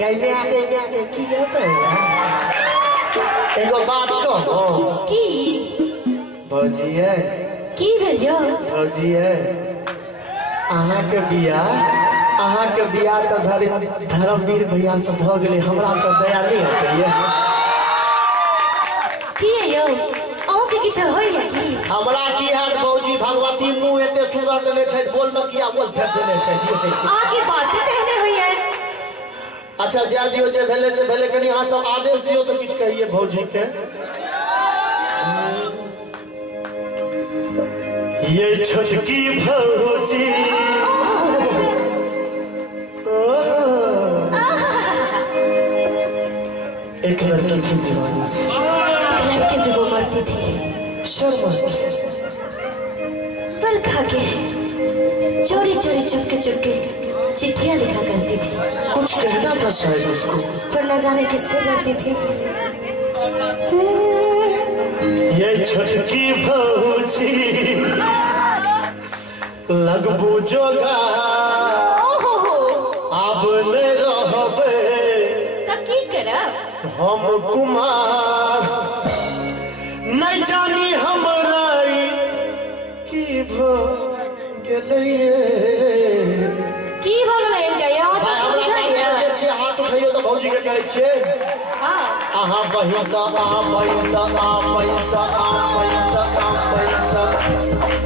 गैले आके की होता है एगो बात कहो की भौजी है की भेलियो भौजी है अहाँ के बियाह तो धर्मवीर भैया से भ गेले हमरा पर दया नहीं होतैये की यो अहूँ के किछ होइया की हमरा की हाथ भौजी भगवती मुंह एते सुंदर देने छै बोल में किया बोल फेर देने छै आगे बात कहने होइया। अच्छा जा दियो जे भेले से भेले कनी अहाँ सब आदेश दियो तो किछ कहिए भौजी के ये छोटकी भौजी एक लड़की थी दीवानी से लड़के पे वो मरती थी पर खा के चोरी चोरी चुपके चुपके चिट्ठियां लिखा करती थी कुछ कहना था शायद उसको पर न जाने किससे डरती थी। ये छोटकी भौजी लगबू जोगा अब न रहबे की करब हम कुमार नहीं जानी हमरा की भ गेलैये की हो गेलै इनका यहाँ से हमरा जे छै हाथ उठैयो त भौजी के कहै छियै हां आहा पैसा आहा पैसा आहा पैसा आहा पैसा आहा पैसा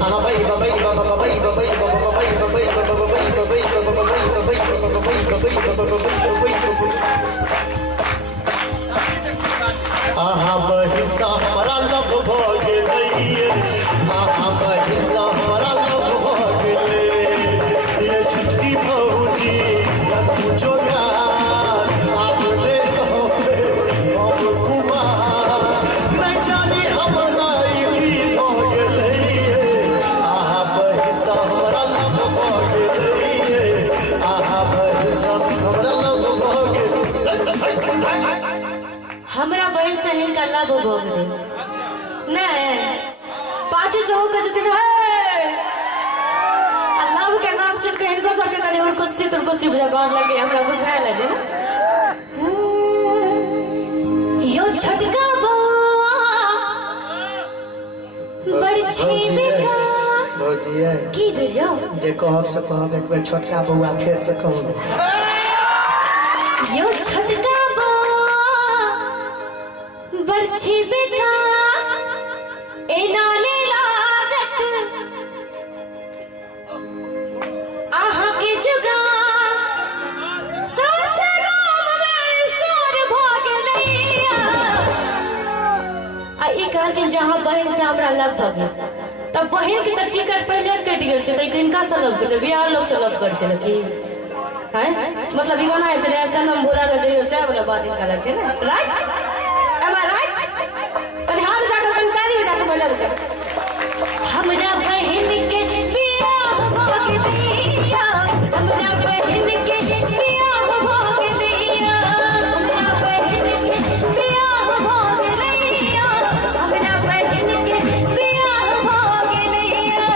आहा भाई भाई भाई भाई भाई आहा बहिसा हमारा लव भ गेलै आहा बहिसा हमारा लव भ गेलै ये छुट्टी भौजी लगबू जोगा अब ले होबे हम कुमार नहीं जानी हमरा की भ गेलै आहा बहिसा हमारा लव भ गेलै आहा बहिसा हमारा लव भ गेलै हमरा बहन से हिनका लाभ भ गेलै नहीं पाछे से होकर जतिन है अल्लाह के नाम से इनको सब के कने और कुछ बुझा गौर लगे हमरा बुझाए लगे ना यो छटका बड़ छेबेका भौजी है की भेलियो जे कहब से कहब एक बेर छोटका बौआ फेर से कहब यो छटका बड़ छेबेका एनाने लागत आहा के जुगा सास गाम में सोर भ गेलैया आ ई कहल के जहां बहन से हमरा लव भ गेल तब बहन के त टिकट पहले कट गेल छै त किनका से लव कर बिहार लोग से लव कर छै की हैं मतलब ई गाना छै ऐसा हम बोला के जइयो से वाला बात निकाला छै ना राइट am I right हाल जाकर कंटारी हो जाकर बोला हमरा बहन के बियाह भ गेलैया हमरा बहन के बियाह भ गेलैया हमरा बहन के बियाह भ गेलैया हमरा बहन के बियाह भ गेलैया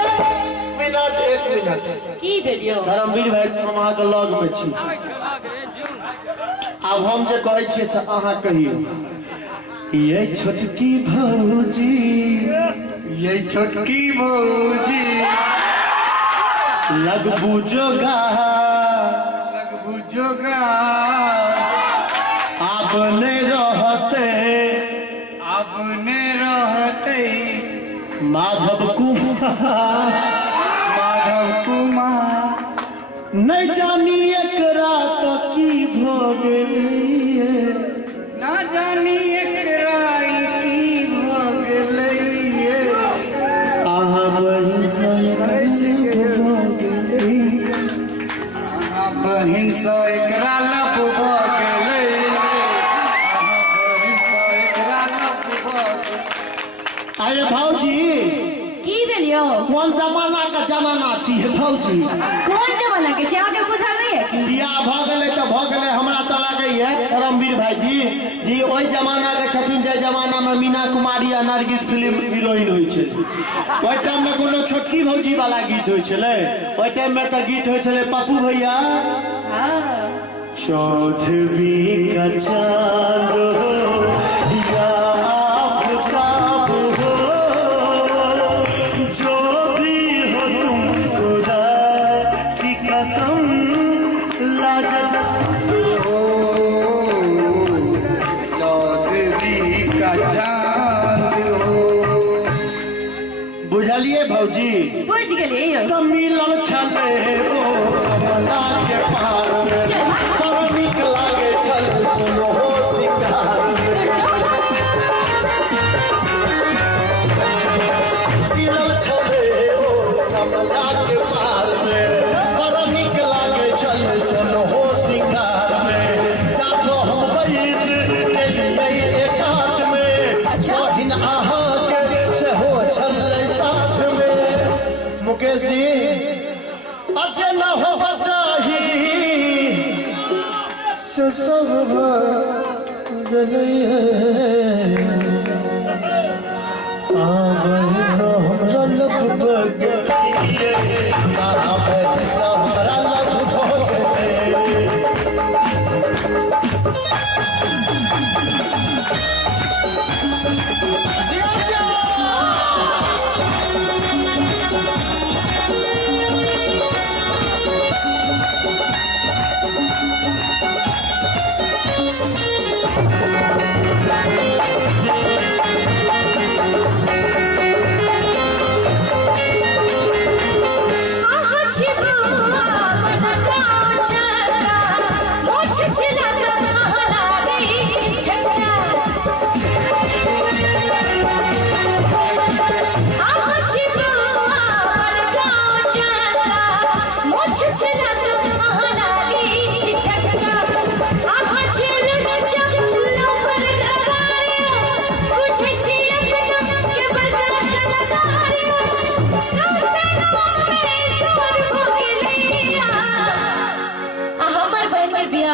मिनट एक मिनट की भेलियो धर्मवीर भाई हम अहाँ के लग में छी अब हम जे कहै छियै से अहाँ कहियौ ये छोटकी भौजी लगबू जोगा अब नहीं रहते माधव कुमार नहीं जानी एक रात की भ गेलै ना जानी एकरा की भ गेलैये आहा बहिन से एकरा लप भ गेलै आये भौजी की भेलियो कौन जमाना का जमाना छी भौजी कौन जमाना के छै आगे पूछा नहीं है कि बियाह भ गेलै त भ गेलै हमरा त लागैया धर्मवीर भाईजी जी ओहि जमाना के छथिन जे जमाना में मीना कुमारी आ नरगिस फिल्म हीरोइन होइ छै ओहि टाइम में कोनो छोटकी भौजी वाला गीत होइ छलै ओहि टाइम में त गीत होइ छलै पप्पू भैया चौधरी का चांद हो या आफताब हो, जो भी हो तुम खुदा की कसम लाजवाब ओ चौधरी का चांद हो। बुझलिए भौजी? बुझ गेलिए। तो मिलल छले ओ कमला के पार में, बड़ नीक लागे छल सुनो हो सिंगार में। मिलल छले ओ कमला के पार में, बड़ नीक लागे छल सुनो हो सिंगार में। जातो हम बैस गेलियै एकांत में, बहिन अहाँ के सेहो छलै साथ में। मुकेश जी अच्छे न हो बचाही से सब गलई है, हमरा लप बगलिए, हमरा लप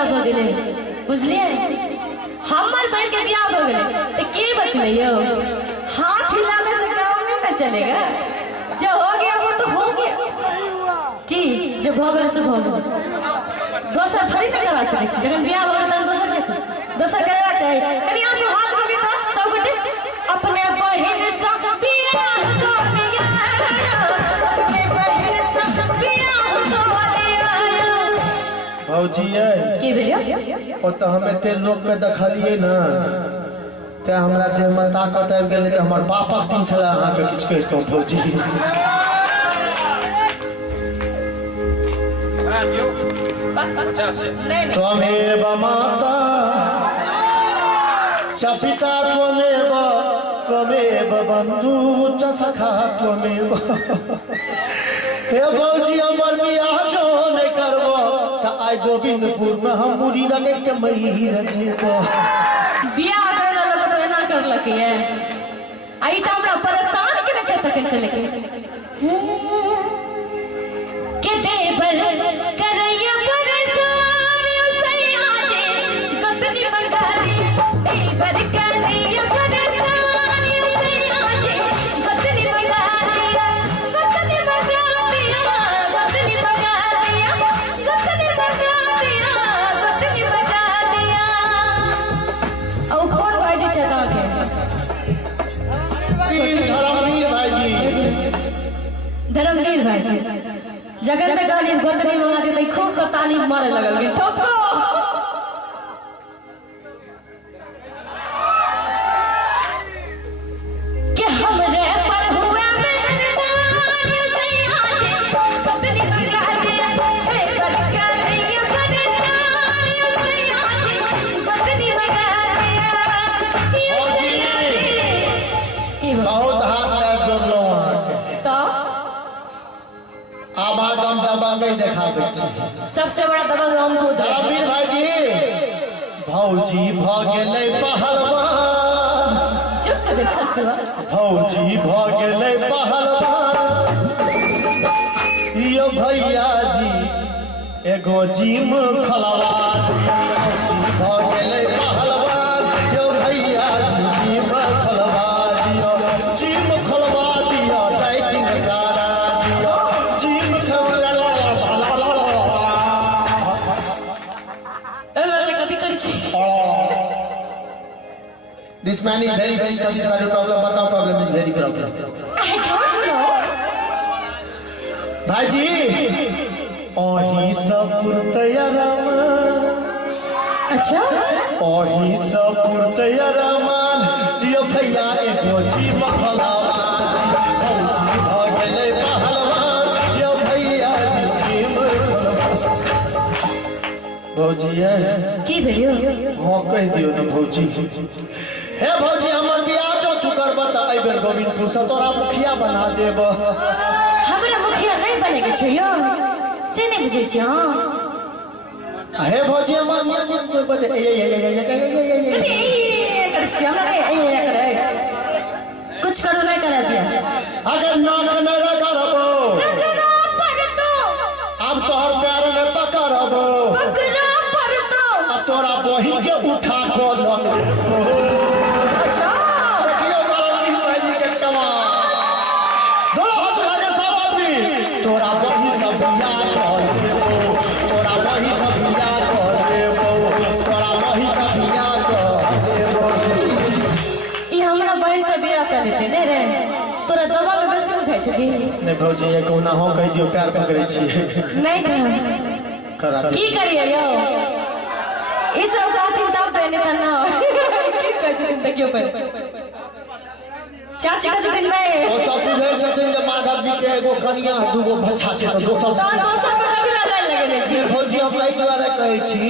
भोगले। बुझलिए? हमर बहन के बियाह हो गए तो के बचले यो? हाथ हिलाने से काम नहीं ना चलेगा। जो हो गया वो तो हो गया। कि जो भोगल से भोगल दोसर थोड़ी ना करा सके छी। जब बियाह हो गया तो दोसर करेगा चाहिए। कनी आंसू हाथ हो गया था सब गोटे अपने बहन से बियाह को लिया, अपने बहन से बियाह को लिया। भौजी की भेलियो? ओ तो हम एते लोग के देखलिए ना, ते हमरा देह में ताकत आबि गेलै। तो हमर बापक दिन छले अहाँ के किछ कहितो भौजी। त्वमेव माता च पिता त्वमेव, त्वमेव बंधु च सखा त्वमेव। हे भौजी हमर बियाह जो नहीं करबो त आइ गोविंदपुर में हम मुरी लगे के मही रजेबो। बियाह करला लोग तो एना करलक है। आई त हमरा परेशान केने छै तखन से लेके के देवर करैया परेशान सैया जे गतनी बंगाली। देवर करैया परेशान सैया जे गतनी बंगाली, गतनी बंगाली, गतनी बंगाली, गतनी बंगाली, गतनी बंगाली। औ कोन बाजी छै ताके? धर्मवीर भाईजी। धर्मवीर भाईजी जगत काली गोतनी मंगा दे खूब को तालीफ मारे लगल के ठोको। के हमरे पर हुआ मेहरबान सैया जे गतनी बंगाली। हे बरकरिया परेशान सैया जे गतनी बंगाली। बहुत हाथ पैर जोड़लो अहाँ के। तो आभा दम दबांगे देखाबै छी। सबसे बड़ा दबंग हम खुद हैं। धर्मवीर भाईजी भौजी भ गेलै पहलवान, चुप कर दे खसवा। भौजी भ गेलै पहलवान। यो भैया जी एगो जिम खलवान। भौजी भ गेलै पहलवान, यो भैया जी जिम खलवा दियो, जिम खलवा दियो, डाइटिंग करा दियो, gym खलवा। This man is very, very satisfied with problem, but our problem is very problem. I don't know. भाईजी, ओही सब पुरतया रामान। अच्छा? ओही सब पुरतया रामान, यो भैया एगो जी मखलावान, भौजी भगले पहलवान, यो भैया जी मखलावान। भौजी है? की भेलियो? हाँ कह दियो ना भौजी। हे भौजी हमर बियाह जो तू करबा त एहि बेर गोविंदपुर से तोरा मुखिया बना देब। हमरा मुखिया नहीं बने के छै यो। से नहीं बुझै छी हां। हे भौजी हमर बियाह जो बते कर छी हमरा ए करे। कुछ करो नहीं करे बियाह। अगर ना न करबो पकड़ा पर तो। अब तोहर प्यार में पकड़बो। पकड़ा पर तो। अब तोरा बहिन के उठा को ल तोरा वही सब बियाह कर देबो, तोरा वही सब बियाह कर देबो, तोरा वही सब बियाह कर देबो। ई हमरा बहन से बियाह कर देते ने रे। तोरा दवा के बस बुझाइ छै की? नहीं भौजी ये कोना हो कह दियो प्यार पकड़े छी। नहीं करा की करिए यो? ई सब साथी दाब देने त ना। की कहै छै देखियो पर। चाची का दिन में ओ सब बुझै छथिन जे माधव जी के एगो कनिया दूगो बच्चा छै त दोसर दोसर पे कथि लगा लगेले छी? भौजी हम एहि दुआरे कहै छी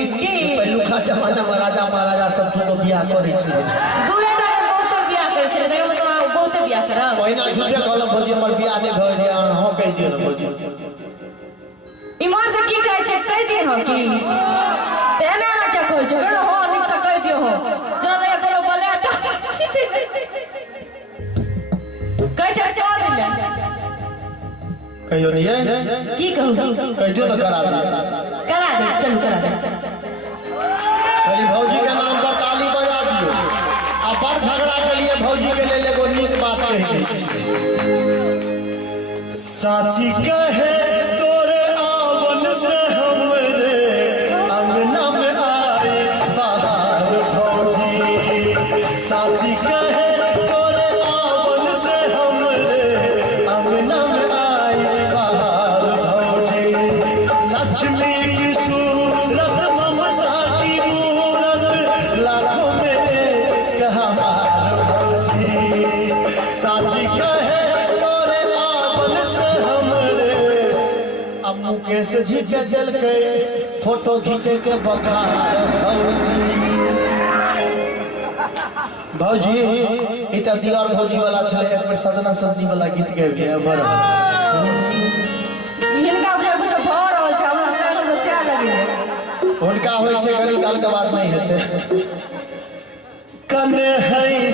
पहिलुका जमाना में राजा महाराजा सब दूगो बियाह करै छलै। दूए टा के बहुत बियाह करै छलै। देखो मतलब बहुत बियाह करब। पहिना झूठे कहलम भौजी हमर बियाह नहीं भऽ रहै हां कह दियो ना भौजी। ईमान से की कहै छै कह दे हो की? तेने ना क्या कहै छै? हो निक से कह दियो हो। जब एक कोनो बोले टा कह छै चल दिले। कहियो नहीं है की कहूं? कह दियो ना करा दे। करा दे चल करा दे। खाली भौजी के नाम पर ताली बजा दियो। आ बड़ झगड़ा के लिए भौजी के लेल एगो नीक बात कह दै छी। साची कहे तोरे आवन से हमरे अंगना में आए बाहर भौजी। साची कहे तोरे आवन से हमरे अंगना में आए बाहर भौजी। लक्ष्मी की सूरत ममता की मूरत लाखों में एक हमार भौजी। साची कहे तोरे आवन से हमरे अब मुकेश जी के दिल के फोटो खींचे के बकार भौजी। भौजी इतना दीवार भौजी वाला छले एक बेर सजना सब्जी वाला गीत गाबि के हमर इनका कुछ भऽ रहल छै हमरा साथ से सया लगी। उनका होय छै कनी काल के बाद नहीं हेते। कन्हैया